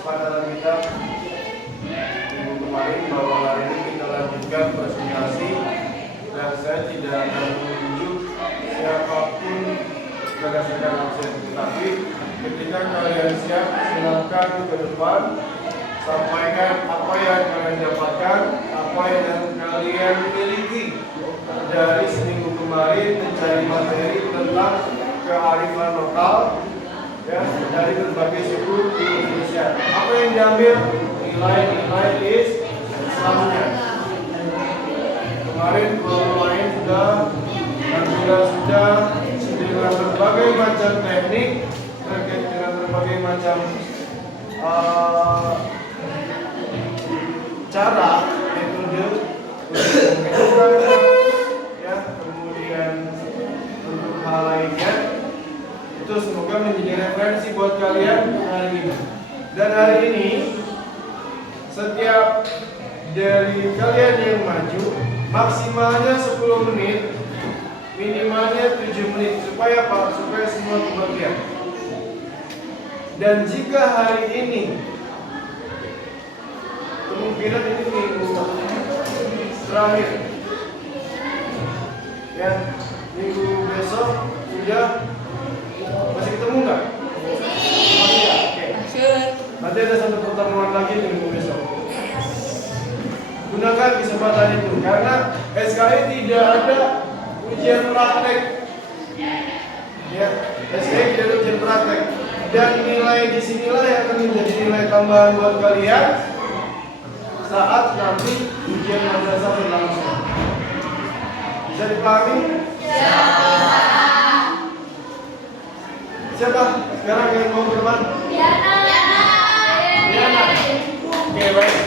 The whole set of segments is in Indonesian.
kesepakatan kita minggu kemarin bahwa hari ini kita lanjutkan presentasi dan saya tidak akan menunjuk siapapun berdasarkan absen, tetapi ketika kalian siap silakan ke depan, sampaikan apa yang kalian dapatkan, apa yang kalian miliki dari seminggu kemarin mencari materi tentang kearifan lokal ya, dari berbagai suku di Indonesia. Apa yang diambil? Nilai-nilai is selanjutnya. Kemarin lain sudah dan sudah dengan berbagai macam teknik terkait dengan berbagai macam cara metode ya, kemudian untuk hal lainnya itu semoga menjadi referensi buat kalian hari ini. Dan hari ini setiap dari kalian yang maju maksimalnya 10 menit, minimalnya 7 menit. Supaya apa? Supaya semua kebagian. Dan jika hari ini kemungkinan ini minggu terakhir ya, minggu besok sudah masih ketemu nggak? Masih ya? Oke. Nanti ada satu pertemuan lagi minggu besok. Gunakan kesempatan itu karena SKI tidak ada ujian praktek. Ya, SKI tidak ada ujian praktek. Dan nilai di sinilah yang akan menjadi nilai tambahan buat kalian saat nanti ujian madrasah berlangsung. Bisa dipahami? Ya. Siapa sekarang yang mau berteman? Diana. Diana. Oke, baik.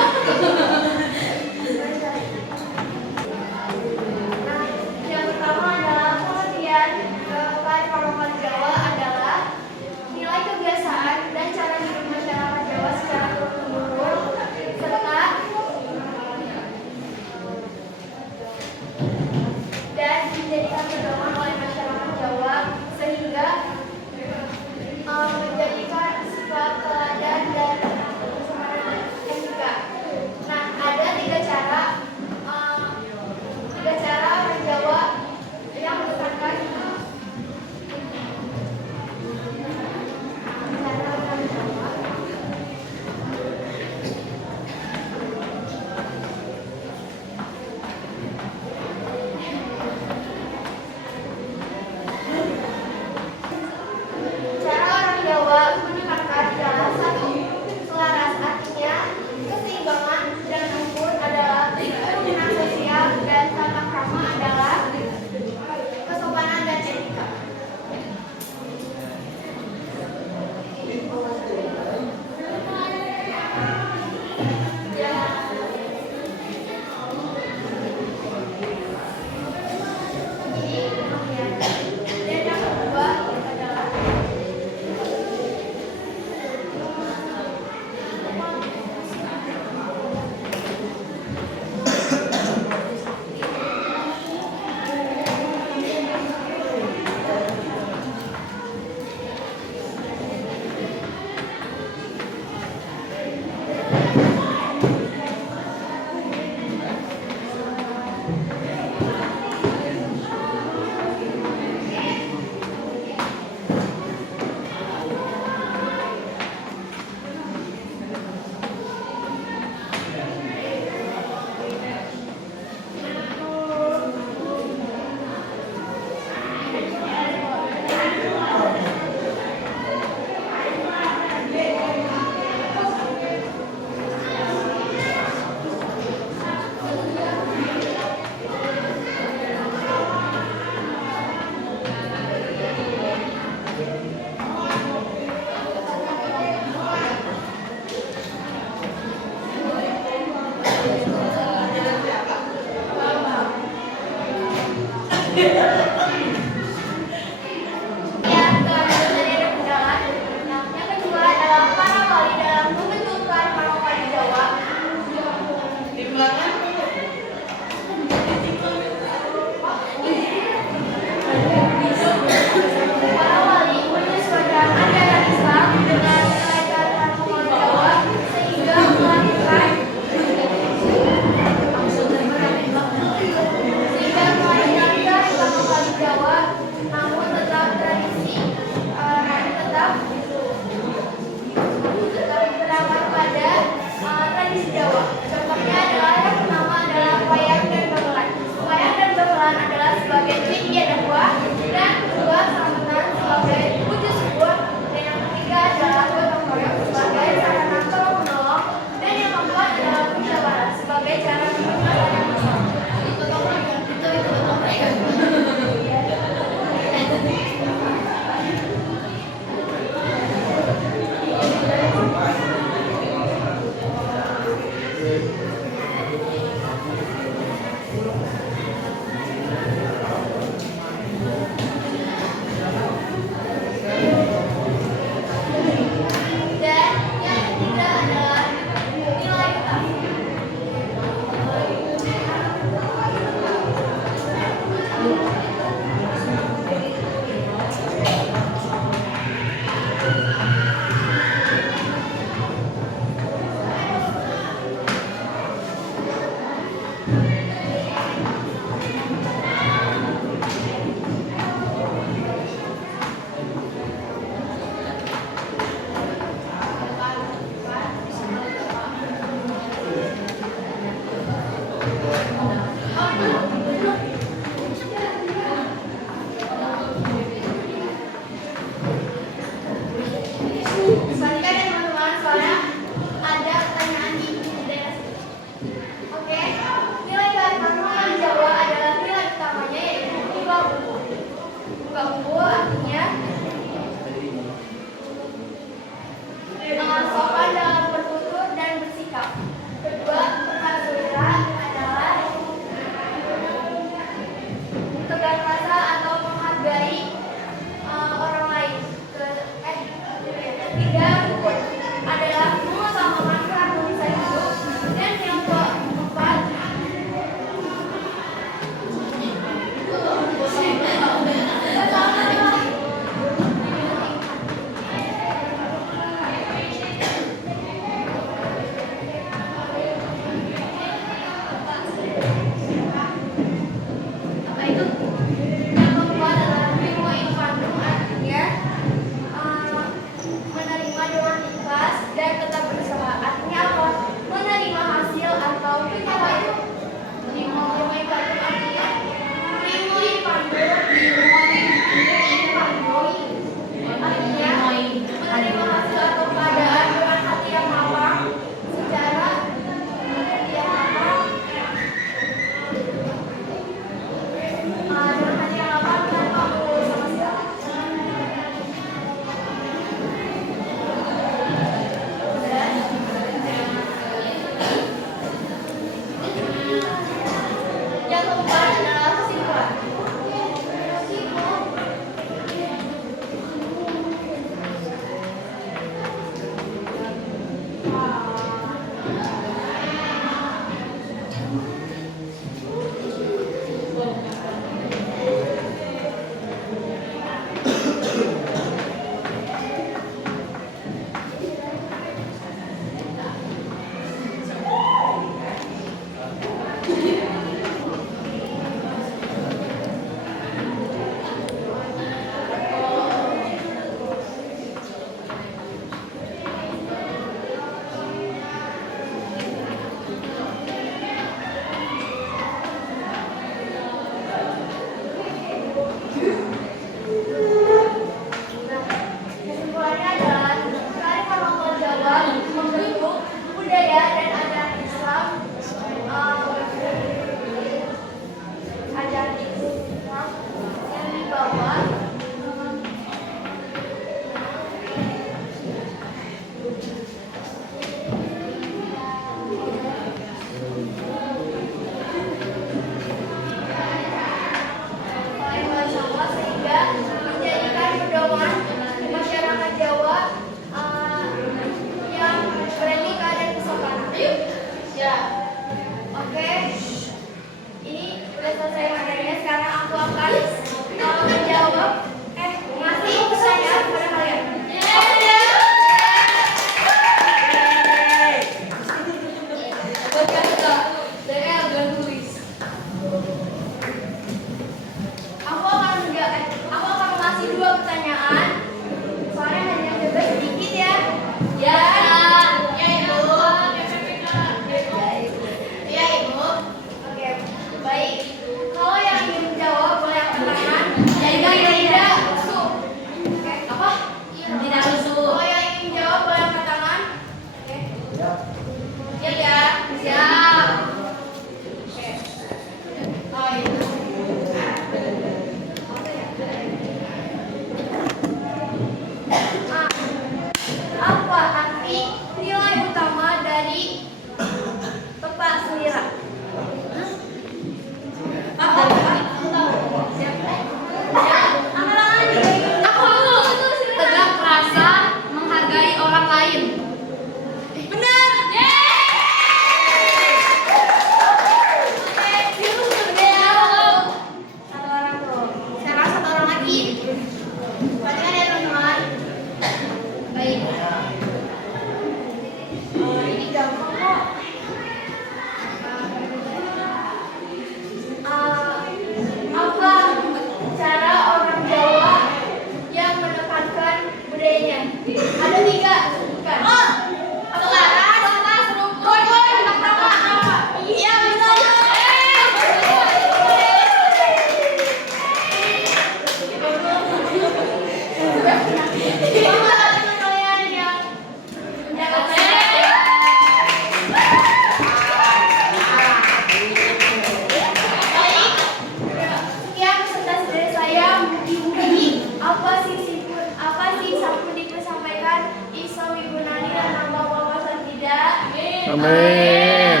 Amin.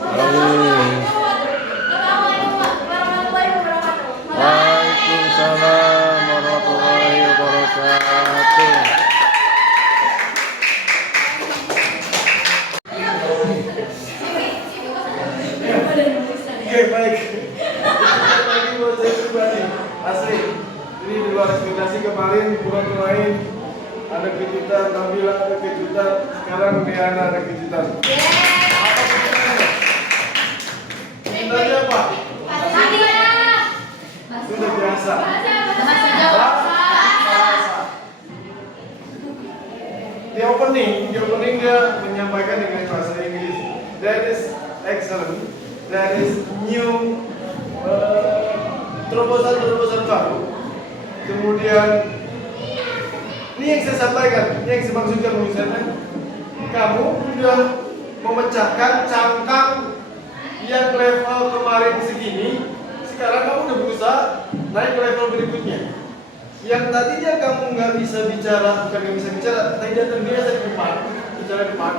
Amin. Waalaikumsalam warahmatullahi wabarakatuh. Oke, baik. Lagi buat saya pribadi. Asli. Ini di luar ekspektasi kemarin bulan lain ada kejutan, Nabila ada kejutan, sekarang Diana ada kejutan. Apa kejutannya? Kejutannya apa? Sudah biasa. Di opening dia menyampaikan dengan bahasa Inggris. That is excellent. That is new. Terobosan baru. Kemudian ini yang saya sampaikan, yang saya maksudkan misalnya, kamu sudah memecahkan cangkang yang level kemarin segini, sekarang kamu udah berusaha naik ke level berikutnya. Yang tadinya kamu nggak bisa bicara, bukan nggak bisa bicara, tidak terbiasa di depan, bicara depan,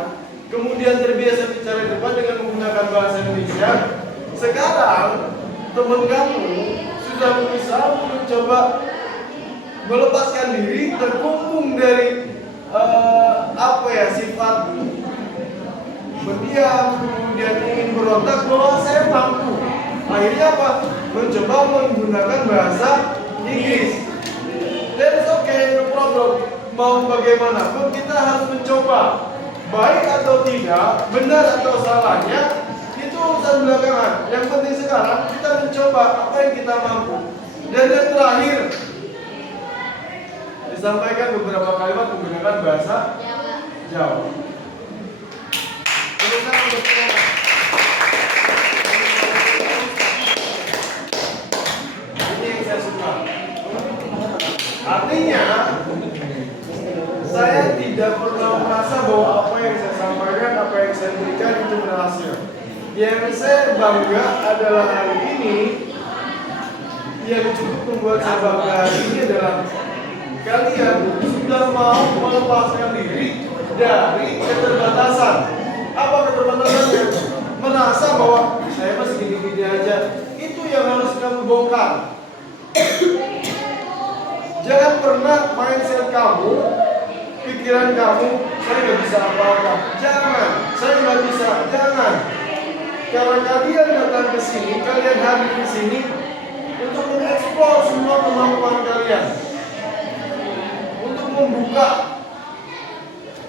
kemudian terbiasa bicara di depan dengan menggunakan bahasa Indonesia. Sekarang teman kamu sudah berusaha mencoba melepaskan diri, terkungkung dari sifat berdiam, kemudian ingin berontak bahwa saya mampu. Akhirnya apa? Mencoba menggunakan bahasa Inggris. That's okay, no problem. Mau bagaimanapun kita harus mencoba. Baik atau tidak, benar atau salahnya, itu urusan belakangan. Yang penting sekarang kita mencoba apa yang kita mampu. Dan yang terakhir, disampaikan beberapa kalimat menggunakan bahasa Jawa. Ini yang saya suka. Artinya, saya tidak pernah merasa bahwa apa yang saya sampaikan, apa yang saya berikan itu berhasil. Yang saya bangga adalah hari ini, yang cukup membuat saya bangga hari ini adalah kalian sudah mau melepaskan diri dari keterbatasan. Apa keterbatasannya? Merasa bahwa saya masih gini-gini aja. Itu yang harus kamu bongkar. Jangan pernah mindset kamu, pikiran kamu, saya nggak bisa apa-apa. Jangan, saya nggak bisa. Jangan. Karena kalian datang ke sini, kalian hadir di sini untuk mengeksplor semua kemampuan kalian. Membuka,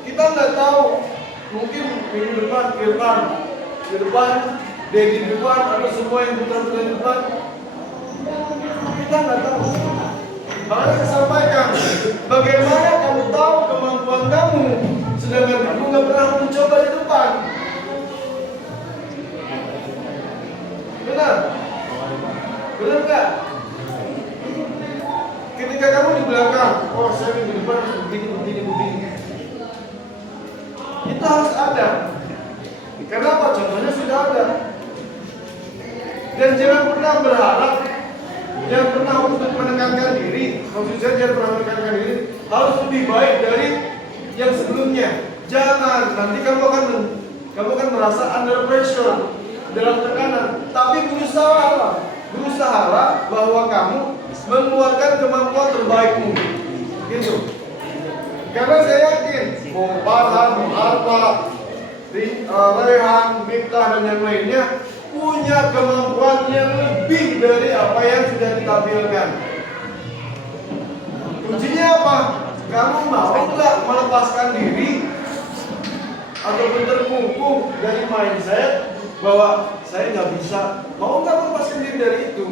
kita nggak tahu, mungkin minggu depan Firman di depan, Dedi di depan, atau semua yang putra-putra di depan, kita nggak tahu. Makanya saya sampaikan, bagaimana kamu tahu kemampuan kamu, sedangkan kamu nggak pernah mencoba di depan. Benar? Benar nggak? Ketika kamu di belakang, oh saya di depan harus begini. Itu harus ada. Kenapa? Contohnya sudah ada. Dan jangan pernah berharap, jangan pernah untuk menekankan diri. Maksud saya jangan pernah menekankan diri harus lebih baik dari yang sebelumnya. Jangan, nanti kamu akan merasa under pressure, dalam tekanan. Tapi berusahalah bahwa kamu mengeluarkan kemampuan terbaikmu, gitu. Karena saya yakin, Farhan, Arta, Rehan, Miftah dan yang lainnya punya kemampuan yang lebih dari apa yang sudah ditampilkan. Kuncinya apa? Kamu mau nggak melepaskan diri ataupun terkungkung dari mindset bahwa saya nggak bisa? Mau nggak melepaskan diri dari itu?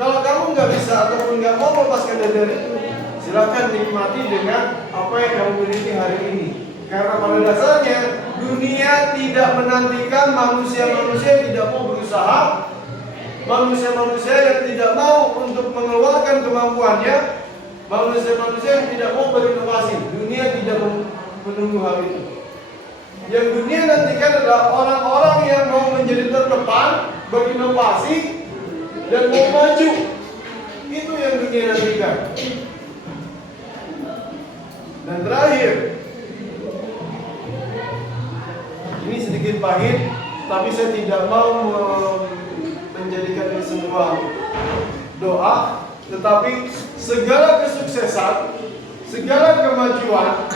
Kalau kamu nggak bisa ataupun nggak mau melepaskan diri dari itu, silakan nikmati dengan apa yang kamu miliki hari ini. Karena pada dasarnya dunia tidak menantikan manusia-manusia yang tidak mau berusaha, manusia-manusia yang tidak mau untuk mengeluarkan kemampuannya, manusia-manusia yang tidak mau berinovasi. Dunia tidak menunggu hal itu. Yang dunia nantikan adalah orang-orang yang mau menjadi terdepan, berinovasi, dan mau maju. Itu yang dunia nantikan. Dan terakhir, Ini sedikit pahit, tapi saya tidak mau menjadikan ini sebuah doa, tetapi segala kesuksesan, segala kemajuan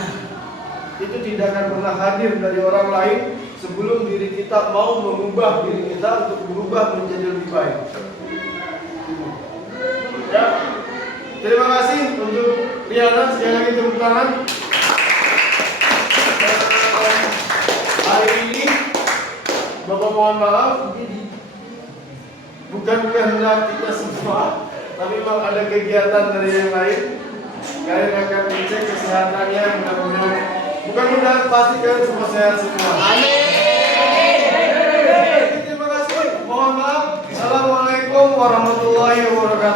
itu tidak akan pernah hadir dari orang lain sebelum diri kita mau mengubah diri kita untuk berubah menjadi lebih baik. Ya, terima kasih untuk Riana, sekali lagi tepuk tangan. Hari ini Bapak mohon maaf, bukan kehendak kita semua, tapi memang ada kegiatan dari yang lain. Kalian akan dicek kesehatannya, mudah-mudahan pasti kalian semua sehat semua. Amin. Terima kasih. Mohon maaf. Assalamualaikum warahmatullahi wabarakatuh.